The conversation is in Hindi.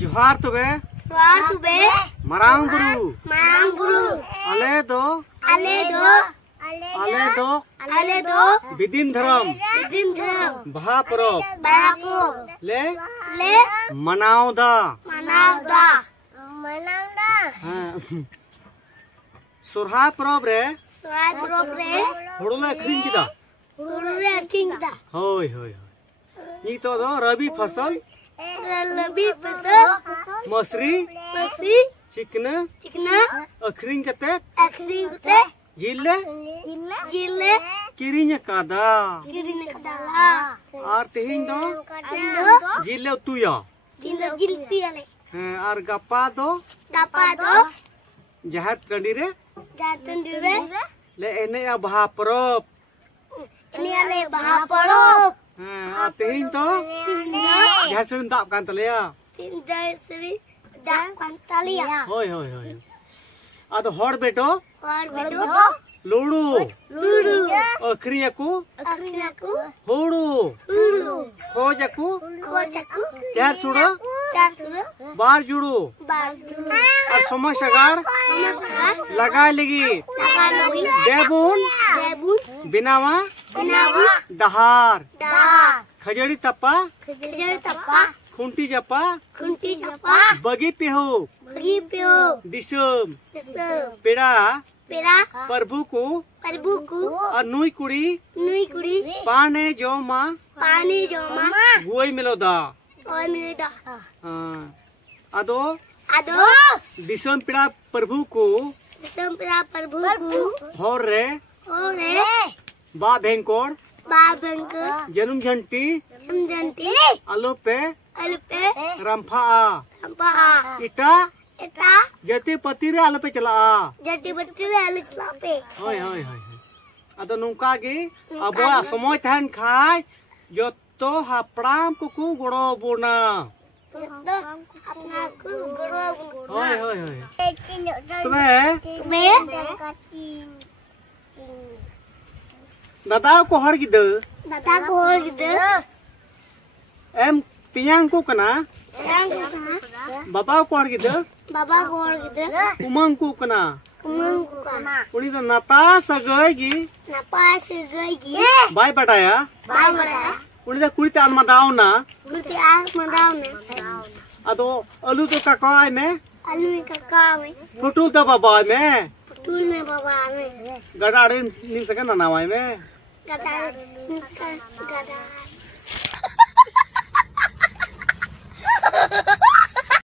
जोहार तुबे मरांग बुरु आले दो बिदिन धर्म बहा परब ले मनावदा सोरहाय परब रे हुड़ुले अखरिंग किदा होय तो दो रबी फसल मसरी चिकना अखरिंग कते जिले किरिंग कादा और तेहिं दो जिले उतुया और गप्पा दो जहर टंडी रे ले एने बहा परब तेहिं तो जहर सरी दाब कान तलेया होय आदो हर बेटो लुडू अखरियाकू हुड़ू खोजकू चार सुड़ा बार जुड़ू और समय सगार लगा लगी देबुन बिनावा दहार खजड़ी तप्पा खुंटी जपा बगी पेहो दिसुम पेड़ा प्रभु को और नुई कुड़ी पाने जो माँ गुई मिलोदा अदो दिसुम पेड़ा प्रभु को होर रे बा भेंकोड़ जनुम झंटी आलू पे रंफा इटा जटी पति रे आलू पे चला होय अदो नुका गे अब समय तहन खाय जो तो हापड़ाम को गोड़ो बोना होय दादा को हर गिद एम तियांग को कना बाबा को हर गिद उमंग को कना उनी तो नपा सगई बाय बटाया उनी तो कुड़ी तान मदाव ना अदो आलू तो काकाय में फुटू तो बाबा में गडाड़े निम सके ना नावाय में गदा